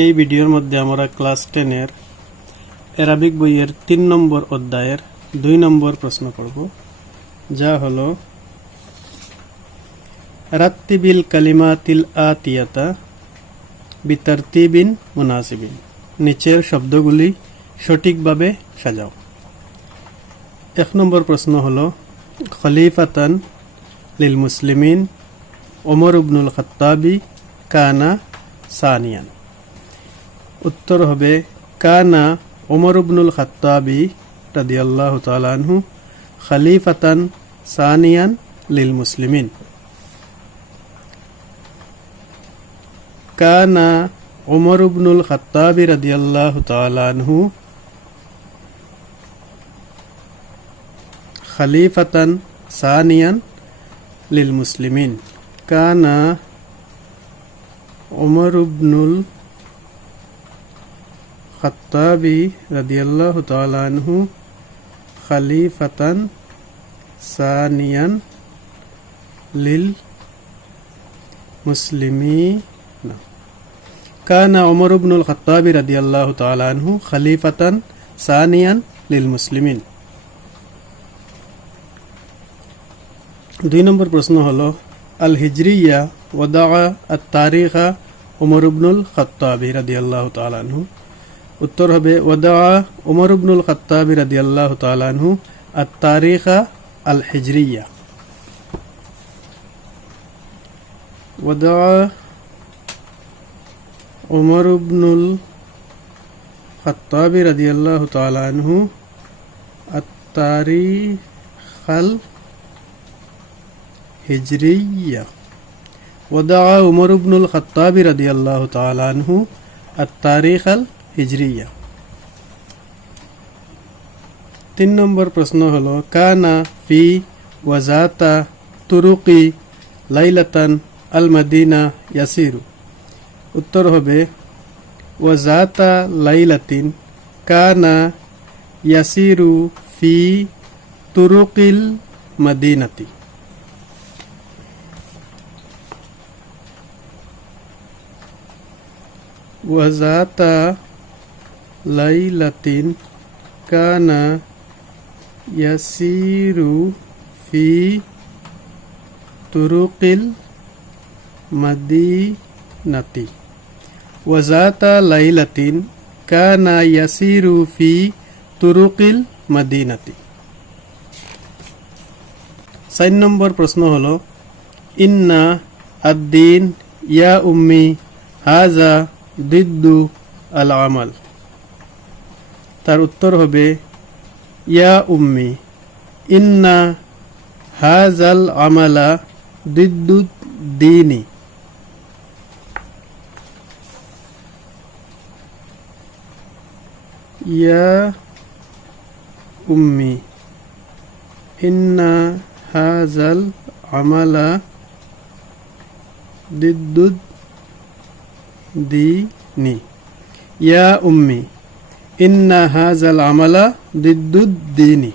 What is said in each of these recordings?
এই ভিডিওর মধ্যে আমরা ক্লাস 10 এর আরবিক বইয়ের 3 নম্বর অধ্যায়ের 2 নম্বর প্রশ্ন করব, যা হলো রাত্তিবিল কালিমাতিল আতিয়াতা বিতারতিবিন মুনাসিবিন। নিচের শব্দগুলি সঠিকভাবে সাজাও। 1 নম্বর প্রশ্ন হলো খলিফাতান লিল মুসলিমিন ওমর ইবনুল খাত্তাবি কানা সানিয়ান। উত্তর হবে কানা ওমর ইবনুল খাত্তাবি রাদিয়াল্লাহু তাআলা আনহু খলিফাতান সানিয়ান লিল মুসলিমিন। কানা ওমর ইবনুল খাত্তাবি রাদিয়াল্লাহু তাআলা আনহু খলিফাতান সানিয়ান লিল মুসলিমিন। কানা ওমর ইবনুল খাত্তাবি রাদিয়াল্লাহু তাআলা আনহু খলিফাতান সানিয়ান লিল মুসলিমিন। কানা ওমর ইবনুল খাত্তাবি রাদিয়াল্লাহু তাআলা আনহু খলিফাতান সানিয়ান লিল মুসলিমিন। 2 নম্বর প্রশ্ন হলো আল হিজরিয়া ওয়াদাআ আত-তারিখা ওমর ইবনুল খাত্তাবি রাদিয়াল্লাহু তাআলা আনহু। উত্তর হবে ওয়াদাআ ওমর ইবনুল খাত্তাবি রাদিয়াল্লাহু তাআলা আনহু আত-তারিখা আল হিজরিয়া। ওয়াদাআ ওমর ইবনুল খাত্তাবি রাদিয়াল্লাহু তাআলা আনহু আত-তারিখাল হিজরিয়া। ওয়াদাআ ওমর ইবনুল খাত্তাবি রাদিয়াল্লাহু তাআলা আনহু আত-তারিখাল হিজরিয়া। 3 নম্বর প্রশ্ন হলো কানা ফি ওয়াজাতা তুরুকি লাইলাতান আল মাদিনা ইয়াসিরু। উত্তর হবে ওয়াজাতা লাইলাতিন কানা ইয়াসিরু ফি তুরুকিল মাদিনাতি। ওয়াজাতা লাইলাতিন কানা ইয়াসিরু ফি তুরুকিল মাদিনাতি। ওয়াজাতা লাইলাতিন কানা ইয়াসিরু ফি তুরুকিল মাদিনাতি। 4 নম্বর প্রশ্ন হলো ইন্না আদ-দীন ইয়া উম্মি হাজা দিদ্দু আল আমাল। তার উত্তর হবে ইয়া উম্মি ইন্না হাজাল আমালা দিদ্দু দীনি। ইয়া উম্মি ইন্না হাজাল আমালা দিদ্দু দীনি। ইয়া উম্মি ইন্না হাজাল আমালা দিদ্দু দীনি।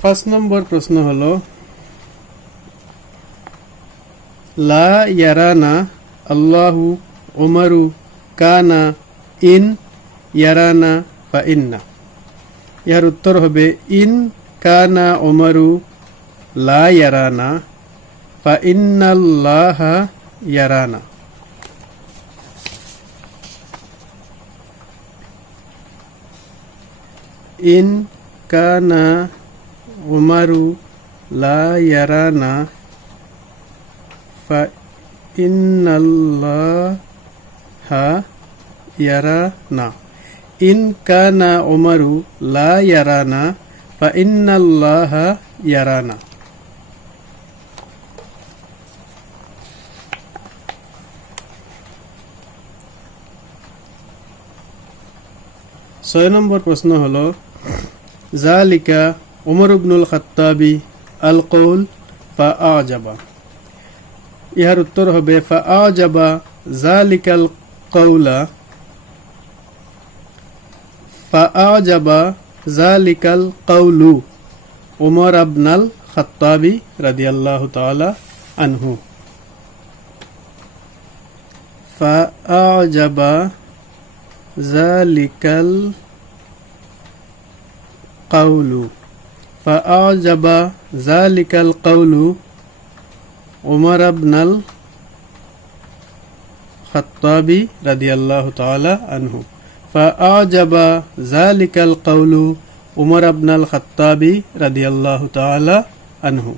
5 নম্বর প্রশ্ন হলো লা ইয়ারানা আল্লাহু উমারু কানা ইন ইয়ারানা ফা ইন্না। ইয়ার উত্তর হবে ইন কানা উমারু লা ইয়ারানা ফা ইন্নাল্লাহা ইয়ারানা। ইন কানা উমারু লা ইয়ারানা ফা ইন্নাল্লাহা ইয়ারানা। ইন কানা উমারু লা ইয়ারানা ফা ইন্নাল্লাহা ইয়ারানা। 6 নম্বর প্রশ্ন হলো জালিকা ওমর ইবনুল খাত্তাবি আল কৌল ফা আজাবা। ইহার উত্তর হবে ফা আজাবা জালিকাল কৌলা ফা আজাবা জালিকাল কৌলু ওমর ইবনুল খাত্তাবি রাদিয়াল্লাহু তাআলা আনহু। فأعجب ذلك القول فأعجب ذلك القول عمر بن الخطاب رضي الله تعالى عنه فأعجب ذلك القول عمر بن الخطاب رضي الله تعالى عنه